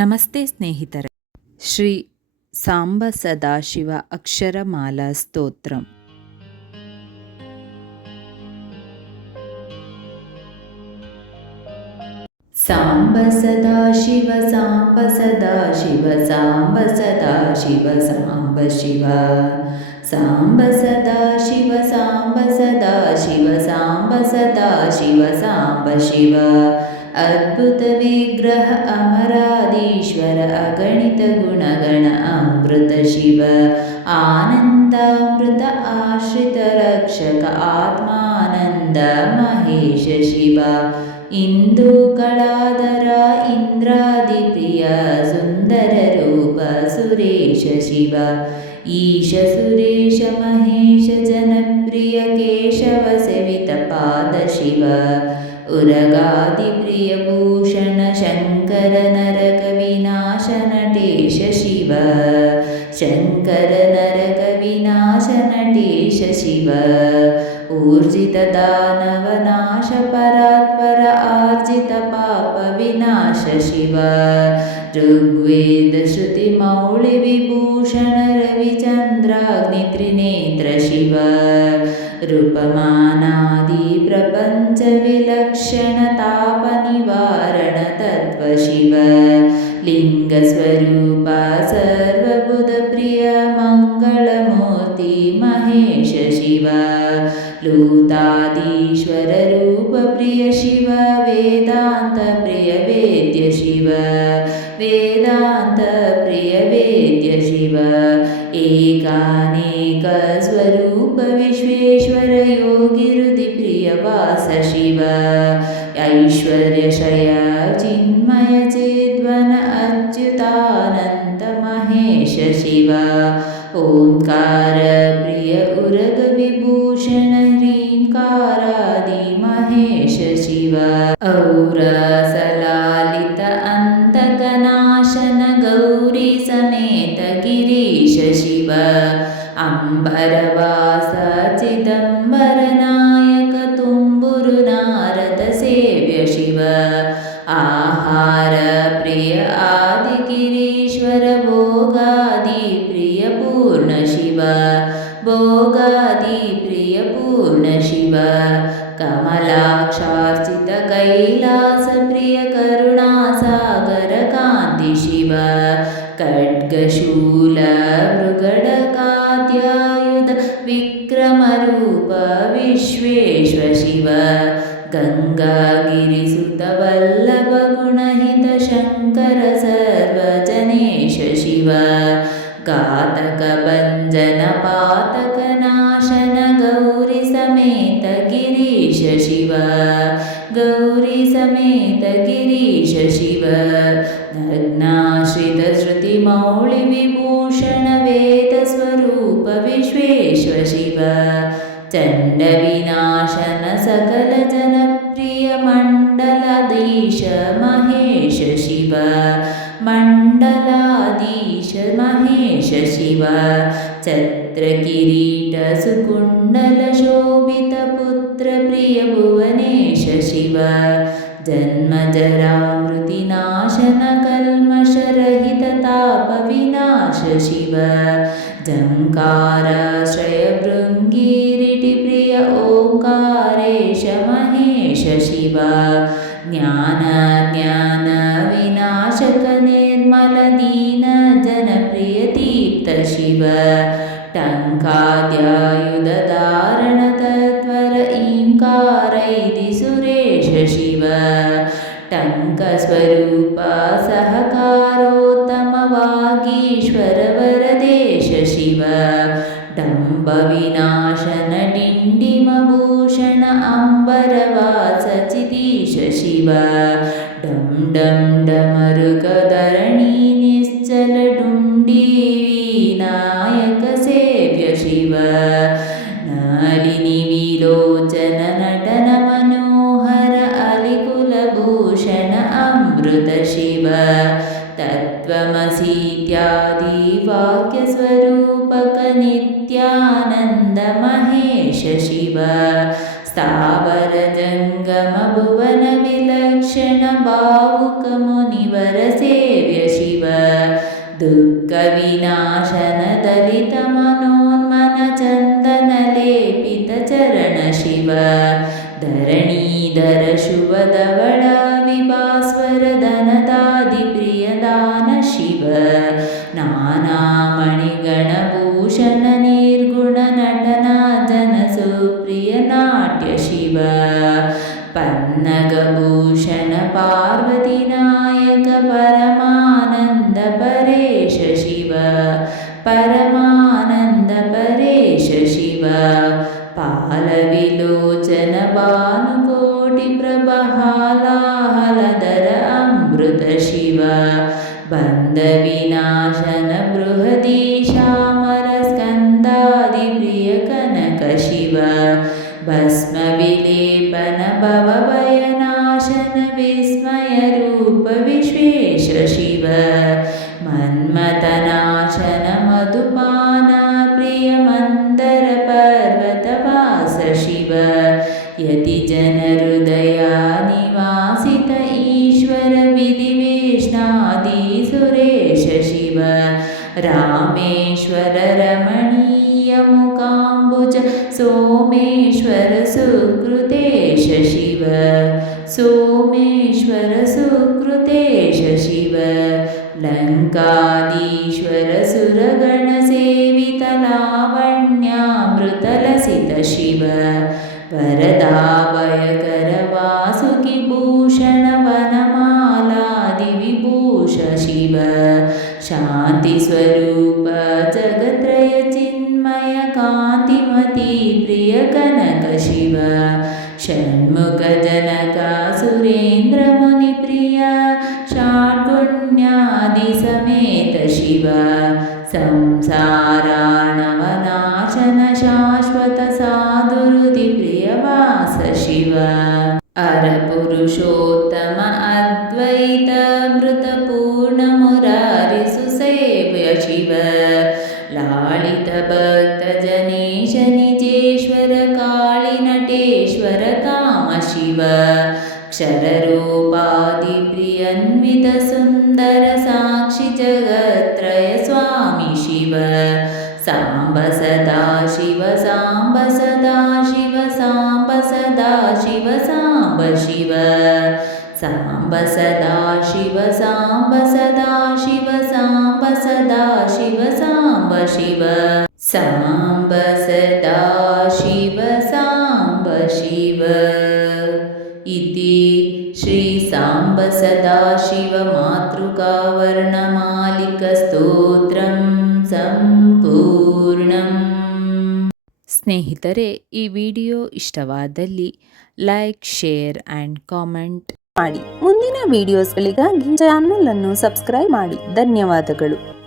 ನಮಸ್ತೆ ಸ್ನೇಹಿತರೆ. ಶ್ರೀ ಸಾಂಬ ಸದಾಶಿವ ಅಕ್ಷರಮಾಲಾ ಸ್ತೋತ್ರಂ. ಸಾಂಬ ಸದಾಶಿವ ಸಾಂಬ ಸದಾಶಿವ ಸಾಂಬ ಸದಾಶಿವ ಸಾಂಬ ಶಿವ ಸಾಂಬ ಸದಾಶಿವ ಸಾಂಬ ಸದಾಶಿವ ಸಾಂಬ ಸದಾಶಿವ ಸಾಂಬ ಶಿವ ಅದ್ಭುತ ವಿಗ್ರಹ ಅಮರಾದೀಶ್ವರ ಅಗಣಿತ ಗುಣಗಣ ಅಮೃತ ಶಿವ ಆನಂದಾಮೃತ ಆಶ್ರಿತ ರಕ್ಷಕ ಆತ್ಮಾನಂದ ಮಹೇಶ ಶಿವ ಇಂದು ಕಳಾದರ ಇಂದ್ರಾದಿ ಪ್ರಿಯ ಸುಂದರ ರೂಪ ಸುರೇಶ ಶಿವ ಈಶ ಸುರೇಶ ಮಹೇಶ ಜನಪ್ರಿಯ ಕೇಶವ ಸೇವಿತ ಪಾದ ಶಿವ ಉರಗಾದಿ ಪ್ರಿಯ ಭೂಷಣ ಶಂಕರ ನರಕ ವಿನಾಶ ನಟೇಶ ಶಿವ ಶಂಕರ ನರಕ ವಿನಾಶ ನಟೇಶ ಶಿವ ಊರ್ಜಿತ ದಾನವ ನಾಶ ಪರಾತ್ಪರ ಆರ್ಜಿತ ಪಾಪ ವಿನಾಶ ಶಿವ ಋಗ್ವೇದ ಶ್ರುತಿ ಮೌಳಿ ವಿಭೂಷಣ ರವಿಚಂದ್ರಾಗ್ನಿ ತ್ರಿನೇತ್ರ ಶಿವ ರೂಪಮಾನಾದಿ ಪ್ರಪಂಚ ವಿಲಕ್ಷಣ ತಾಪ ನಿವಾರಣ ತತ್ವ ಶಿವ ಲಿಂಗ ಸ್ವರೂಪ ಸರ್ವಬುಧ ಪ್ರಿಯ ಮಂಗಳಮೂರ್ತಿ ಮಹೇಶ ಶಿವ ಲೂತಾದೀಶ್ವರ ರೂಪ ಪ್ರಿಯ ಶಿವ ವೇದಾಂತ ಪ್ರಿಯ ವೇದ್ಯ ಶಿವ ವೇದಾಂತ ಪ್ರಿಯ ವೇದ್ಯ ಶಿವ ಏಕಾನೇಕ ಸ್ವರೂಪ ವಿಶ್ವೇಶ್ವರ ಯೋಗಿ ಹೃದಿ ಪ್ರಿಯ ವಾಸ ಶಿವ ಐಶ್ವರ್ಯಶಯ ಚಿನ್ಮಯ ಚೇದ್ವನ ಅಚ್ಯುತಾನಂತ ಮಹೇಶ ಶಿವ ಓಂಕಾರ ಪ್ರಿಯ ಉರಗ ವಿಭೂಷಣ ಹ್ರೀಂಕಾರಾದಿ ಮಹೇಶ ಶಿವ ಔರ ಸಲಾಲಿತ ಅಂತಕನಾಶನ ಗೌರಿ ಸಮೇತ ಗಿರೀಶ ಶಿವ ಅಂಬರವಾಸ ಚಿದಂಬರ ನಾಯಕ ತುಂಬುರು ನಾರದ ಸೇವ್ಯ ಶಿವ ಆಹಾರ ಪ್ರಿಯ ಆದಿಗಿರೀಶ್ವರ ಭೋಗಾದಿ ಪ್ರಿಯ ಪೂರ್ಣ ಶಿವ ಭೋಗಾದಿ ಪ್ರಿಯ ಪೂರ್ಣ ಶಿವ ಕಮಲಾಕ್ಷಾರ್ಚಿತ ಕೈಲಾಸ ಪ್ರಿಯ ಕರುಣಾಸಾಗರ ಕಾಂತಿ ಶಿವ ಖಡ್ಗಶೂಲ ಮೃಗಡಕಾದ್ಯಾಯುಧ ವಿಕ್ರಮ ರೂಪ ವಿಶ್ವೇಶ್ವ ಶಿವ ಗಂಗಾಗಿರಿಸುತ ವಲ್ಲಭ ಗುಣಹಿತ ಶಂಕರ ಸರ್ವಜನೇಶ ಶಿವ ಘಾತಕ ಭಂಜನ ಪಾತಕ ನಾಶನ ಗೌರಿ ಸಮೇತ ಗಿರೀಶ ಶಿವ ಗೌರಿ ಸಮೇತ ಗಿರೀಶ ಶಿವ ನಗ್ನಾಶ್ರಿತ ಶ್ರುತಿ ಮೌಳಿ ವಿಭೂಷಣ ವೇದ ಸ್ವರೂಪ ವಿಶ್ವೇಶ್ವ ಶಿವ ಚಂಡ ವಿನಾಶನ ಸಕಲ ಜನಪ್ರಿಯ ಮಂಡಲಾಧೀಶ ಮಹೇಶ ಶಿವ ಮಂಡಲಾಧೀಶ ಮಹೇಶ ಶಿವ ಛತ್ರ ಕಿರೀಟ ಸುಕುಂಡಲ ಶೋಭಿತ ಪುತ್ರ ಪ್ರಿಯ ಭುವನೇಶ ಶಿವ ಜನ್ಮ ಜರಾಮೃತಿ ನಾಶನ ಕಲ್ಮಷರಹಿತ ತಾಪ ವಿನಾಶ ಶಿವ ಜಂಕಾರಾಶ್ರಯ ಭೃಂಗೀರಿಟಿ ಪ್ರಿಯ ಓಂಕಾರೇಶ ಮಹೇಶ ಶಿವ ಜ್ಞಾನ ಜ್ಞಾನ ವಿನಾಶಕ ನಿರ್ಮಲ ದೀನ ಜನಪ್ರಿಯ ದೀಪ್ತ ಶಿವ ಟಂಕಾದ್ಯಾಯುಧ ಧಾರಣ ತತ್ವರ ಈಂಕಾರೈದಿ ಸುರೇಶ ಶಿವ ಟಂಕ ಸ್ವರೂಪ ಸಹಕಾರೋತ್ತಮ ವಾಗೀಶ್ವರ ವರದೇಶ ಶಿವ ಡಂಬ ವಿನಾಶನ ಡಿಂಡಿಮ ಭೂಷಣ ಅಂಬರವಾಸ ಚಿತೀಶ ಶಿವ ಡಂ ಡಂ ಡಮರುಕ ಧರಣಿ ನಿಶ್ಚಲ ಡುಂಡಿ ವಿನಾಯಕ ಸೇವ್ಯ ಶಿವ ನಳಿನಿ ವಿಲೋಚನ ನಟನ ಮನೋಹರ ಅಲಿಕುಲಭೂಷಣ ಅಮೃತ ಶಿವ ತತ್ವಮಸೀತ್ಯಾದಿ ವಾಕ್ಯ ಸ್ವರೂಪಕ ನಿತ್ಯಾನಂದ ಮಹೇಶ ಶಿವ ಸ್ಥಾವರ ಜಂಗಮ ಭುವನ ವಿಲಕ್ಷಣ ಭಾವುಕ ಮುನಿವರ ಸೇವ್ಯ विनाशन दलित मनोन्मन चन्दन लेपित चरण शिव धरणीधर शुभ धवल विभास्वर धनदादि प्रियदान शिव नानामणिगणभूषण निर्गुण नटन जन सुप्रिय नाट्य शिव पन्नगभूषण पार्वती नायक परमानंद परेश शिव परमानंद परेश शिव पालविलोचन भानुकोटि प्रभालाहलधर अमृत शिव बन्ध विनाशन बृहदीशामर स्कन्दादि प्रिय कनक शिव भस्म विलेपन भवभयनाशन विस्मय रूप विश्वेश शिव मन्मथनाशन मधुपान प्रिय मंदर पर्वतवास शिव यतिजन हृदय निवासित ईश्वर विधिवेशनादि सुरेश शिव रामेश्वर रमणीय मुकाम्बुज सोमेश्वर सुकृतेश शिव सोमेश्वर सुकृतेश शिव लङ्काधीश्वर सुरगण सेवित लावण्यामृतलसित शिव वरदाभयकर वासुकि भूषण वनमालादि विभूष शिव शांति स्वरूप जगत्रय चिन्मय कांतिमती प्रिय कनक शिव षण्मुख जनक सुरेन्द्र मुनि प्रिय षाड्गुण्यादि समेत शिव संसारार्णवनाशन शाश्वत साधुहृदि प्रियवास शिव अर पुरुषोत्तम अद्वैत मृत पूर्ण मुरारि सुसेव्य शिव लालित भक्त जनेश निजेश्वर काळि नटेश्वर काम शिव क्षररूपादि प्रियन्वित सुन्दर साक्षि जगत्त्रय स्वामी शिव सांब सदा शिव सांब सदा शिव सांब सदा शिव सांब शिव सांब सदा शिव सांब सदा शिव सांब सदा शिव सांब शिव सांब सदा शिव सांब शिव इति श्री सांब सदाशिव मातृका वर्णमालिक स्तोत्रं ಸಂಪೂರ್ಣಂ. ಸ್ನೇಹಿತರೆ, ಈ ವಿಡಿಯೋ ಇಷ್ಟವಾದಲ್ಲಿ ಲೈಕ್, ಶೇರ್ ಆ್ಯಂಡ್ ಕಾಮೆಂಟ್ ಮಾಡಿ. ಮುಂದಿನ ವಿಡಿಯೋಸ್ಗಳಿಗಾಗಿ ಚಾನಲ್ ಅನ್ನು ಸಬ್ಸ್ಕ್ರೈಬ್ ಮಾಡಿ. ಧನ್ಯವಾದಗಳು.